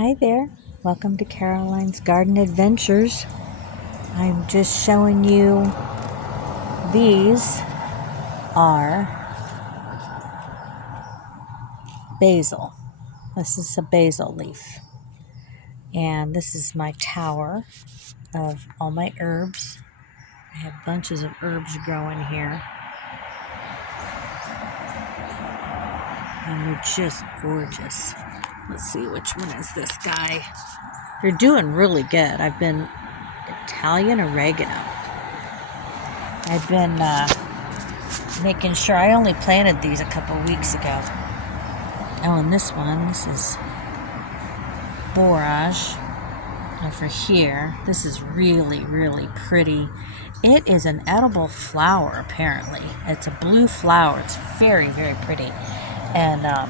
Hi there, welcome to Caroline's Garden Adventures. I'm just showing you, these are basil. This is a basil leaf. And this is my tower of all my herbs. I have bunches of herbs growing here. And they're just gorgeous. Let's see, which one is this guy? They're doing really good. I've been Italian oregano. I've been making sure. I only planted these a couple weeks ago. Oh, and this is borage. Over here, this is really, really pretty. It is an edible flower, apparently. It's a blue flower. It's very, very pretty. And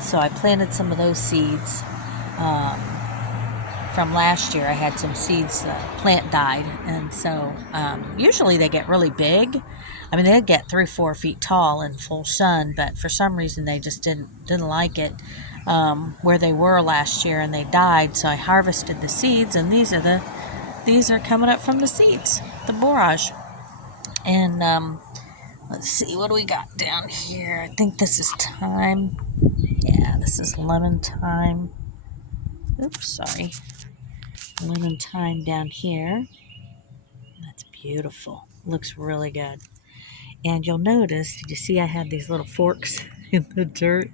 so I planted some of those seeds. From last year, I had some seeds, the plant died, and so usually they get really big. I mean, they get 3-4 feet tall in full sun, but for some reason they just didn't like it where they were last year, and they died. So I harvested the seeds, and these are coming up from the seeds, the borage. And let's see, what do we got down here? I think this is thyme. Yeah, this is lemon thyme. Oops, sorry. Lemon thyme down here. That's beautiful. Looks really good. And you'll notice, did you see I had these little forks in the dirt?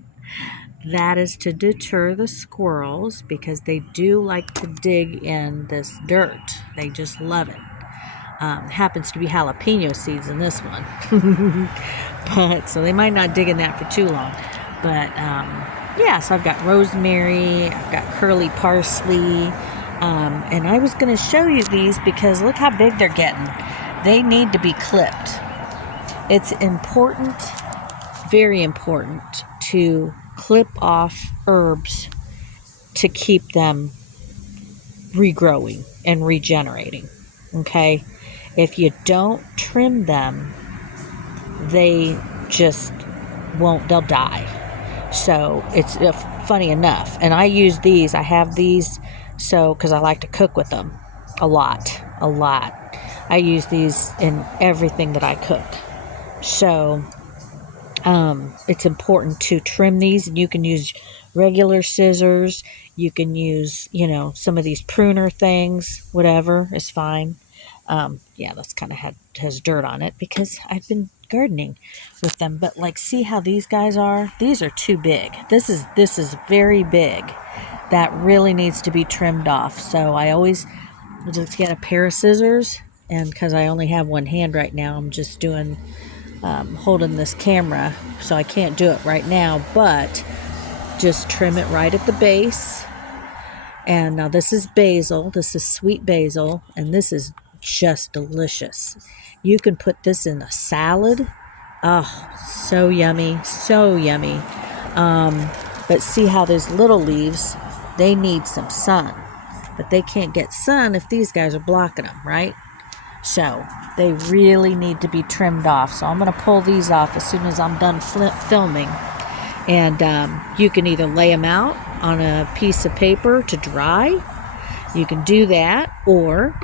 That is to deter the squirrels, because they do like to dig in this dirt. They just love it. Happens to be jalapeno seeds in this one. But so they might not dig in that for too long. But yeah, so I've got rosemary, I've got curly parsley. And I was going to show you these because look how big they're getting. They need to be clipped. It's important, very important, to clip off herbs to keep them regrowing and regenerating. Okay? If you don't trim them, they just won't, they'll die. So it's funny enough. And I use these, I have these. So, because I like to cook with them a lot. I use these in everything that I cook. So, it's important to trim these. And you can use regular scissors. You can use, some of these pruner things. Whatever is fine. Yeah, that's kind of has dirt on it because I've been gardening with them. But see how these guys are? These are too big. This is very big. That really needs to be trimmed off. So I always just get a pair of scissors, and because I only have one hand right now, I'm just holding this camera, so I can't do it right now, but just trim it right at the base. And now this is basil. This is sweet basil, and this is just delicious. You can put this in a salad. Oh, so yummy, so yummy. But see how those little leaves, they need some sun, but they can't get sun if these guys are blocking them, right? So they really need to be trimmed off. So I'm going to pull these off as soon as I'm done filming. And you can either lay them out on a piece of paper to dry. You can do that, or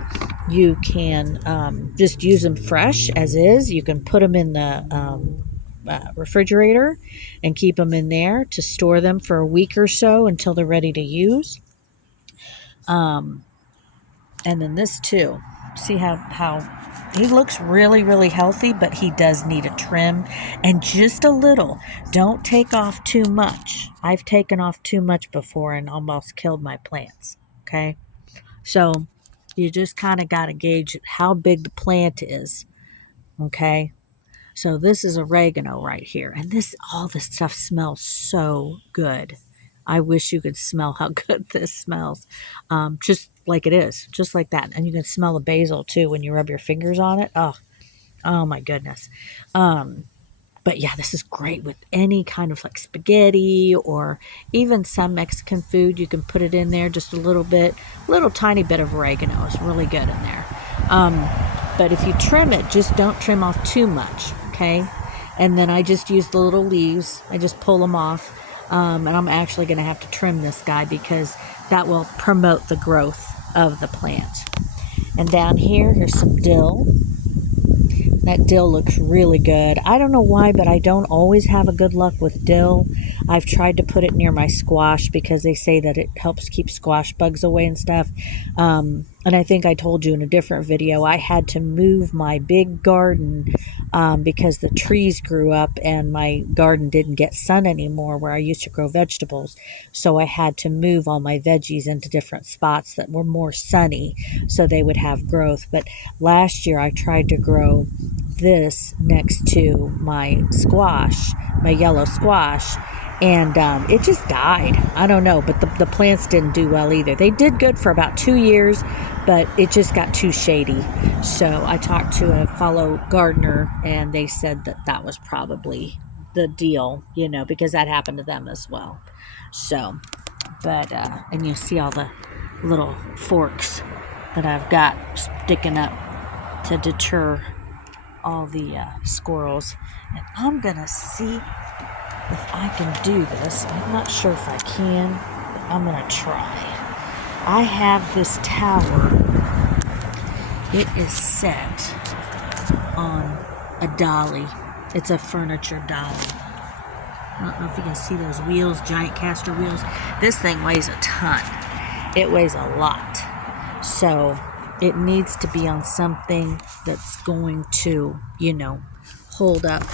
you can just use them fresh as is. You can put them in the refrigerator and keep them in there to store them for a week or so until they're ready to use. And then this too. See how he looks really, really healthy, but he does need a trim, and just a little. Don't take off too much. I've taken off too much before and almost killed my plants. Okay. So you just kind of got to gauge how big the plant is. Okay. So this is oregano right here. And all this stuff smells so good. I wish you could smell how good this smells. Just like it is. Just like that. And you can smell the basil too when you rub your fingers on it. Oh my goodness. But yeah, this is great with any kind of spaghetti or even some Mexican food. You can put it in there just a little tiny bit of oregano is really good in there. But if you trim it, just don't trim off too much, okay? And then I just use the little leaves. I just pull them off. And I'm actually going to have to trim this guy because that will promote the growth of the plant. And down here, here's some dill. That dill looks really good. I don't know why, but I don't always have a good luck with dill. I've tried to put it near my squash because they say that it helps keep squash bugs away and stuff. And I think I told you in a different video, I had to move my big garden because the trees grew up and my garden didn't get sun anymore where I used to grow vegetables. So I had to move all my veggies into different spots that were more sunny so they would have growth. But last year I tried to grow this next to my squash, my yellow squash, and it just died. I don't know, but the plants didn't do well either. They did good for about 2 years, but it just got too shady. So I talked to a fellow gardener, and they said that that was probably the deal, you know, because that happened to them as well. So, but, and you see all the little forks that I've got sticking up to deter all the squirrels. And I'm gonna see if I can do this. I'm not sure if I can, but I'm gonna try. I have this tower. It is set on a dolly. It's a furniture dolly. I don't know if you can see those wheels, giant caster wheels. This thing weighs a ton. It weighs a lot. So it needs to be on something that's going to, you know, hold up